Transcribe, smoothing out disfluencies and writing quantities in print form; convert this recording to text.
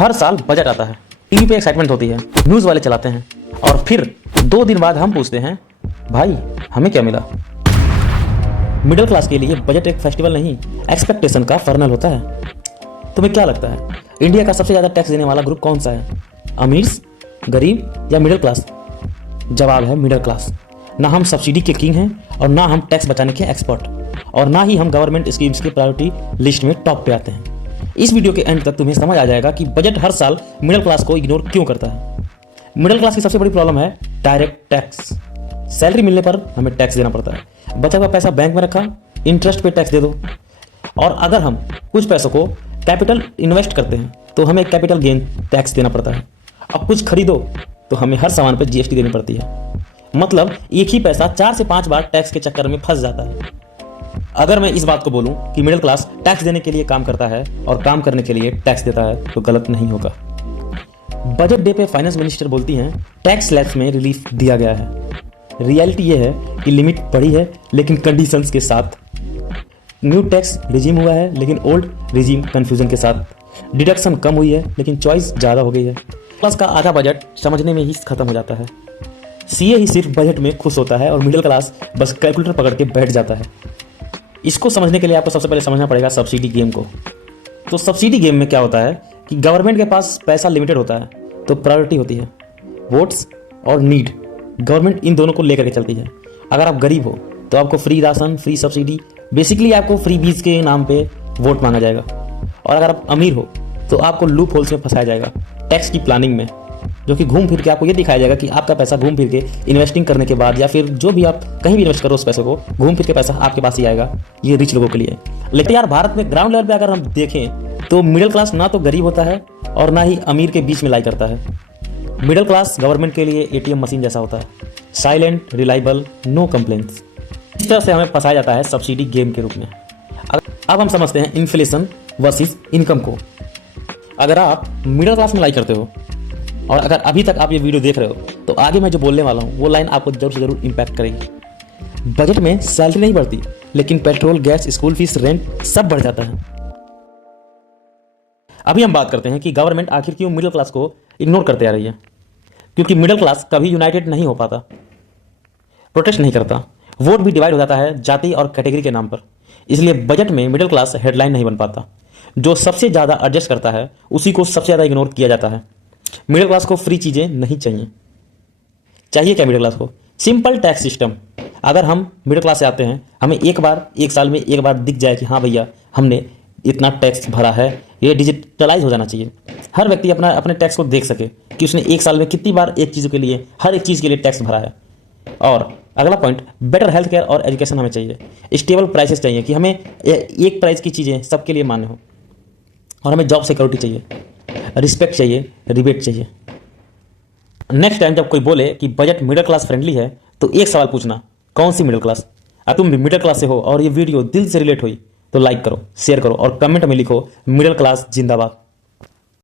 हर साल बजट आता है, टीवी पे एक्साइटमेंट होती है, न्यूज़ वाले चलाते हैं और फिर 2 दिन बाद हम पूछते हैं भाई हमें क्या मिला। मिडिल क्लास के लिए बजट एक फेस्टिवल नहीं, एक्सपेक्टेशन का फर्नल होता है। तुम्हें क्या लगता है इंडिया का सबसे ज़्यादा टैक्स देने वाला ग्रुप कौन सा है? अमीर, गरीब या मिडिल क्लास? जवाब है मिडिल क्लास। ना हम सब्सिडी के किंग हैं और ना हम टैक्स बचाने के एक्सपर्ट, और ना ही हम गवर्नमेंट स्कीम्स की प्रायोरिटी लिस्ट में टॉप पे आते हैं। इस वीडियो के एंड तक तुम्हें समझ आ जाएगा कि बजट हर साल मिडिल क्लास को इग्नोर क्यों करता है। मिडिल क्लास की सबसे बड़ी प्रॉब्लम है डायरेक्ट टैक्स। सैलरी मिलने पर हमें टैक्स देना पड़ता है। बचा हुआ पैसा बैंक में रखा, इंटरेस्ट पे टैक्स दे दो। और अगर हम कुछ पैसों को कैपिटल इन्वेस्ट करते हैं तो हमें कैपिटल गेन टैक्स देना पड़ता है। अब कुछ खरीदो तो हमें हर सामान पर जीएसटी देनी पड़ती है। मतलब एक ही पैसा 4 से 5 बार टैक्स के चक्कर में फंस जाता है। अगर मैं इस बात को बोलूं कि मिडिल क्लास टैक्स देने के लिए काम करता है और काम करने के लिए टैक्स देता है तो गलत नहीं होगा। बजट डे पे फाइनेंस मिनिस्टर बोलती हैं टैक्स स्लैब्स में रिलीफ दिया गया है। रियलिटी ये है कि लिमिट बढ़ी है लेकिन कंडीशंस के साथ। न्यू टैक्स रिजीम हुआ है लेकिन ओल्ड रिजीम कंफ्यूजन के साथ। डिडक्शन कम हुई है लेकिन चॉइस ज़्यादा हो गई है। क्लास का आधा बजट समझने में ही खत्म हो जाता है। सीए ही सिर्फ बजट में खुश होता है और मिडिल क्लास बस कैलकुलेटर पकड़ के बैठ जाता है। इसको समझने के लिए आपको सबसे पहले समझना पड़ेगा सब्सिडी गेम को। तो सब्सिडी गेम में क्या होता है कि गवर्नमेंट के पास पैसा लिमिटेड होता है तो प्रायोरिटी होती है वोट्स और नीड। गवर्नमेंट इन दोनों को लेकर के चलती है। अगर आप गरीब हो तो आपको free ration, free subsidy, basically आपको फ्री बीज के नाम पे वोट मांगा जाएगा। और अगर आप अमीर हो तो आपको लूप होल्स में फंसाया जाएगा टैक्स की प्लानिंग में, जो कि घूम फिर के आपको ये दिखाया जाएगा कि आपका पैसा घूम फिर के इन्वेस्टिंग करने के बाद या फिर जो भी आप कहीं भी इन्वेस्ट करो उस पैसे को घूम फिर के पैसा आपके पास ही आएगा। ये रिच लोगों के लिए। लेकिन यार भारत में ग्राउंड लेवल पे अगर हम देखें तो मिडिल क्लास ना तो गरीब होता है और ना ही अमीर के बीच में लाई करता है। मिडिल क्लास गवर्नमेंट के लिए एटीएम मशीन जैसा होता है, साइलेंट, रिलायबल, नो कंप्लेंट्स। इस तरह से हमें फंसाया जाता है सब्सिडी गेम के रूप में। अब हम समझते हैं इन्फ्लेशन वर्सेस इनकम को। अगर आप मिडिल क्लास में लाई करते हो और अगर अभी तक आप ये वीडियो देख रहे हो तो आगे मैं जो बोलने वाला हूँ वो लाइन आपको जरूर से जरूर इम्पैक्ट करेगी। बजट में सैलरी नहीं बढ़ती लेकिन petrol, gas, school fees, rent सब बढ़ जाता है। अभी हम बात करते हैं कि गवर्नमेंट आखिर क्यों मिडिल क्लास को इग्नोर करते आ रही है। क्योंकि मिडिल क्लास कभी यूनाइटेड नहीं हो पाता, प्रोटेस्ट नहीं करता, वोट भी डिवाइड हो जाता है जाति और कैटेगरी के नाम पर। इसलिए बजट में मिडिल क्लास हेडलाइन नहीं बन पाता। जो सबसे ज़्यादा एडजस्ट करता है उसी को सबसे ज़्यादा इग्नोर किया जाता है। मिडिल क्लास को फ्री चीज़ें नहीं चाहिए। चाहिए क्या मिडिल क्लास को? Simple tax system. अगर हम मिडिल क्लास से आते हैं, हमें एक साल में एक बार दिख जाए कि हाँ भैया हमने इतना टैक्स भरा है, ये डिजिटलाइज हो जाना चाहिए। हर व्यक्ति अपने टैक्स को देख सके कि उसने एक साल में कितनी बार एक चीज़ के लिए, हर एक चीज़ के लिए टैक्स भरा है। और अगला पॉइंट, बेटर हेल्थ केयर और एजुकेशन हमें चाहिए। स्टेबल प्राइसेस चाहिए कि हमें एक प्राइस की चीज़ें सबके लिए मान्य हो। और हमें जॉब सिक्योरिटी चाहिए, रिस्पेक्ट चाहिए, रिबेट चाहिए। नेक्स्ट टाइम जब कोई बोले कि बजट मिडिल क्लास फ्रेंडली है तो एक सवाल पूछना, कौन सी मिडिल क्लास? तुम मिडिल क्लास से हो और ये वीडियो दिल से रिलेट हुई तो लाइक करो, शेयर करो और कमेंट में लिखो मिडिल क्लास जिंदाबाद।